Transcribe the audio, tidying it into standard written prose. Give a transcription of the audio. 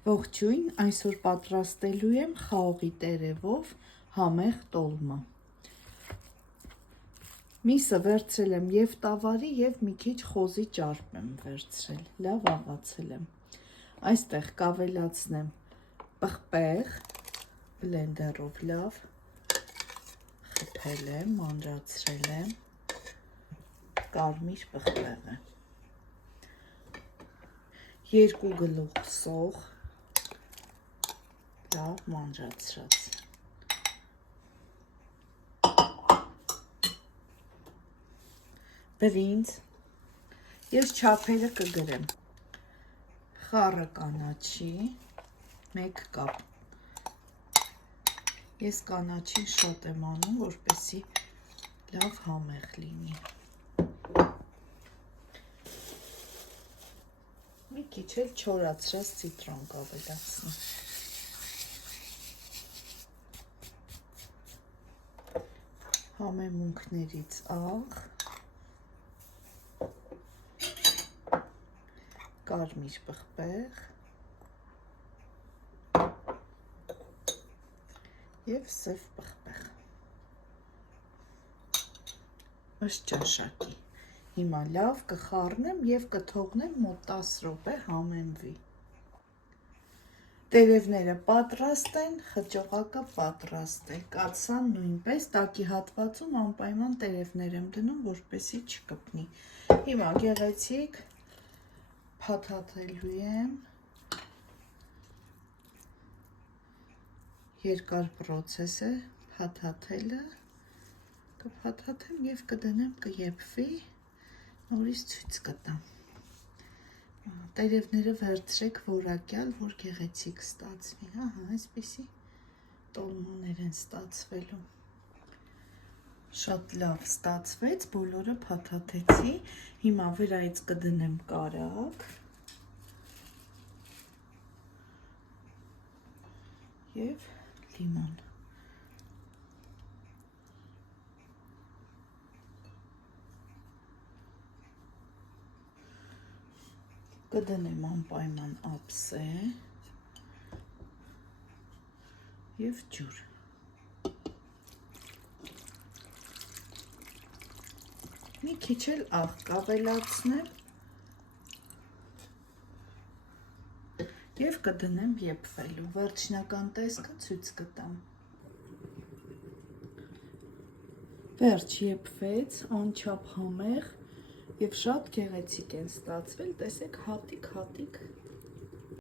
Ողջույն, այսօր պատրաստելու եմ խաղողի տերևով համեղ տոլմա։ Միսը վերցրել եմ և տավարի և մի քիչ խոզի ճարպ եմ վերցրել, լավ աղացել եմ։ Այստեղ կավելացնեմ պղպեղ, բլենդերով լավ խփել եմ, մանրացրել եմ, կարմիր պղպեղը, 2 գլուխ սող, լավ մանրացրած, բրինձ, ես չափերը կգրեմ, խառը կանաչի, 1 կապ, ես կանաչին շատ եմ անում, որպեսզի լավ համեղ լինի, մի քիչ էլ չորացրած ցիտրոն կավելացնեմ, համեմունքներից աղ, կարմիր պղպեղ և սև պղպեղ, ըստ ճաշակի, հիմա լավ կխառնեմ և կթողնեմ մոտ 10 րոպե համեմվի, տերևները պատրաստ են, խճողակը պատրաստ է, կաթսան նույնպես, տակի հատվածում անպայման տերևներ եմ դնում, որպեսզի չկպնի, հիմա գեղեցիկ փաթաթելու եմ, երկար պրոցես է փաթաթելը, կփաթաթեմ և կդնեմ կեփվի, նորից ցույց կտամ, տերևները վերցրեք որակյալ, որ գեղեցիկ ստացվի, այսպիսի տոլմաներ են ստացվելու, շատ լավ ստացվեց, բոլորը փաթաթեցի, հիմա վրայից կդնեմ կարագ և լիմոն, կդնեմ անպայման ափսե և ջուր, մի քիչ էլ աղ կավելացնեմ և կդնեմ եփվելու, վերջնական տեսքը ցույց կտամ, վերջ եփվեց, անչափ համեղ և շատ գեղեցիկ են ստացվել, տեսեք հատիկ-հատիկ